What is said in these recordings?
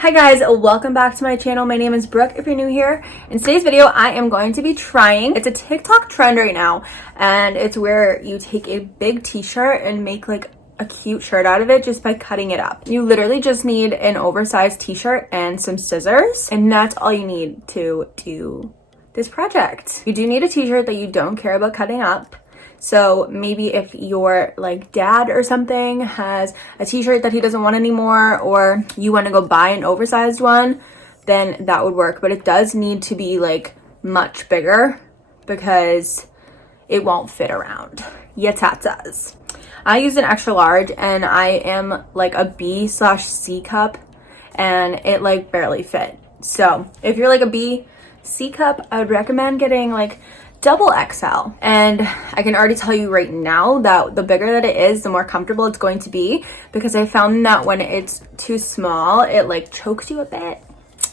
Hi guys, welcome back to my channel. My name is Brooke if you're new here. In today's video, I am going to be trying, it's a TikTok trend right now, and it's where you take a big t-shirt and make like a cute shirt out of it just by cutting it up. You literally just need an oversized t-shirt and some scissors, and that's all you need to do this project. You do need a t-shirt that you don't care about cutting up. So maybe if your like dad or something has a t-shirt that he doesn't want anymore, or you want to go buy an oversized one, then that would work. But it does need to be like much bigger because it won't fit around your tatas. I used an extra large and I am like a B/C cup and it like barely fit. So if you're like a B/C cup, I would recommend getting like double XL. And I can already tell you right now that the bigger that it is, the more comfortable it's going to be, because I found that when it's too small, it like chokes you a bit.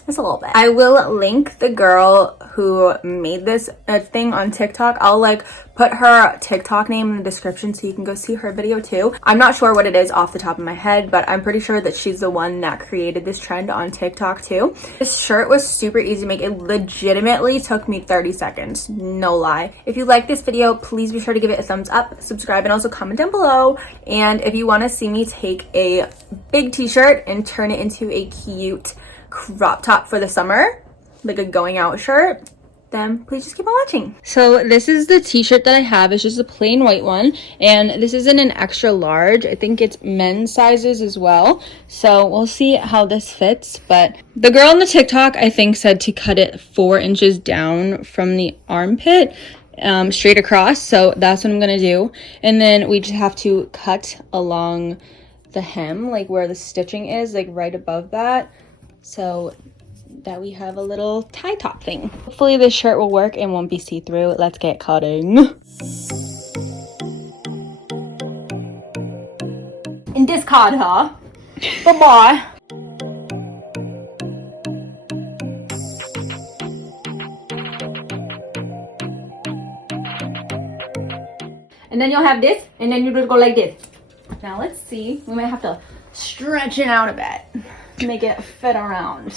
Just a little bit. I will link the girl who made this thing on TikTok. I'll like put her TikTok name in the description so you can go see her video too. I'm not sure what it is off the top of my head, but I'm pretty sure that she's the one that created this trend on TikTok too. This shirt was super easy to make. It legitimately took me 30 seconds, no lie. If you like this video, please be sure to give it a thumbs up, subscribe, and also comment down below. And if you want to see me take a big t-shirt and turn it into a cute crop top for the summer, like a going out shirt, then please just keep on watching. So this is the t-shirt that I have. It's just a plain white one, and this is in an extra large. I think it's men's sizes as well, so we'll see how this fits. But the girl on the TikTok, I think, said to cut it 4 inches down from the armpit, straight across. So that's what I'm gonna do, and then we just have to cut along the hem, like where the stitching is, like right above that, so that we have a little tie top thing. Hopefully this shirt will work and won't be see-through. Let's get cutting. And discard her. Bye-bye. And then you'll have this, and then you just go like this. Now let's see. We might have to stretch it out a bit to make it fit around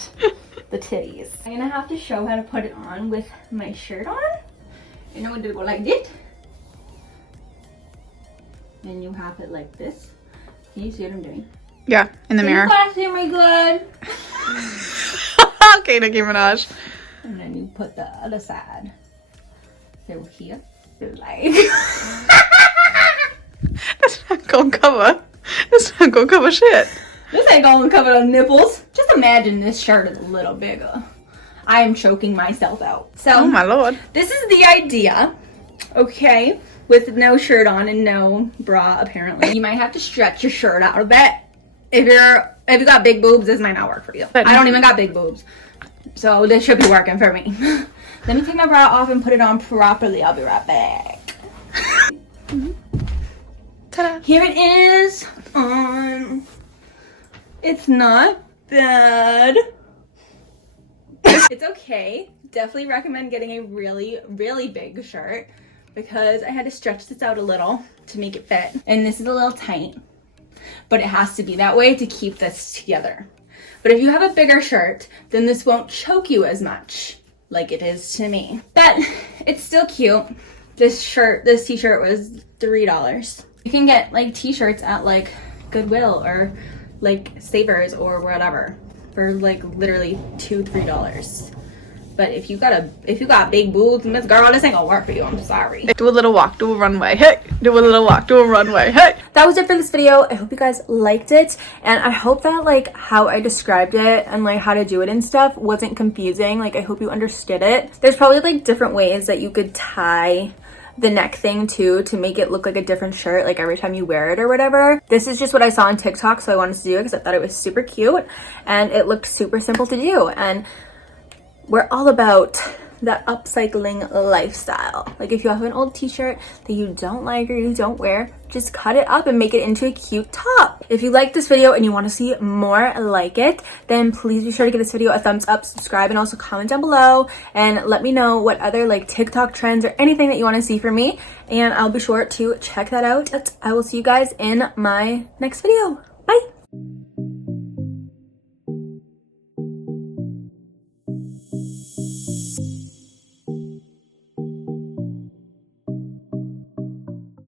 the titties. I'm gonna have to show how to put it on with my shirt on. And I'm gonna go like this. And you have it like this. Can you see what I'm doing? Yeah, in the mirror. Classy, my good. Okay, Nicki Minaj. And then you put the other side. So here. Like. That's not gonna cover. That's not gonna cover shit. This ain't gonna cover the nipples. Just imagine this shirt is a little bigger. I am choking myself out. So, oh my lord. This is the idea, okay? With no shirt on and no bra, apparently. You might have to stretch your shirt out a bit. If you got big boobs, this might not work for you. I don't even got big boobs, so this should be working for me. Let me take my bra off and put it on properly. I'll be right back. Ta-da. Here it is on. It's not bad. It's okay. Definitely recommend getting a really, really big shirt because I had to stretch this out a little to make it fit. And this is a little tight, but it has to be that way to keep this together. But if you have a bigger shirt, then this won't choke you as much like it is to me. But it's still cute. This t-shirt was $3. You can get like t-shirts at like Goodwill or like Savers or whatever for like literally $2-3. But if you got big boobs, Miss Girl, this ain't gonna work for you. I'm sorry. Do a little walk, do a runway. Hey, do a little walk, do a runway. Hey. That was it for this video. I hope you guys liked it, and I hope that like how I described it and like how to do it and stuff wasn't confusing. Like I hope you understood it. There's probably like different ways that you could tie the neck thing too to make it look like a different shirt like every time you wear it or whatever. This is just what I saw on TikTok, so I wanted to do it because I thought it was super cute and it looked super simple to do. And we're all about that upcycling lifestyle. Like if you have an old t-shirt that you don't like or you don't wear, just cut it up and make it into a cute top. If you like this video and you want to see more like it, then please be sure to give this video a thumbs up, subscribe, and also comment down below and let me know what other like TikTok trends or anything that you want to see from me, and I'll be sure to check that out. I will see you guys in my next video.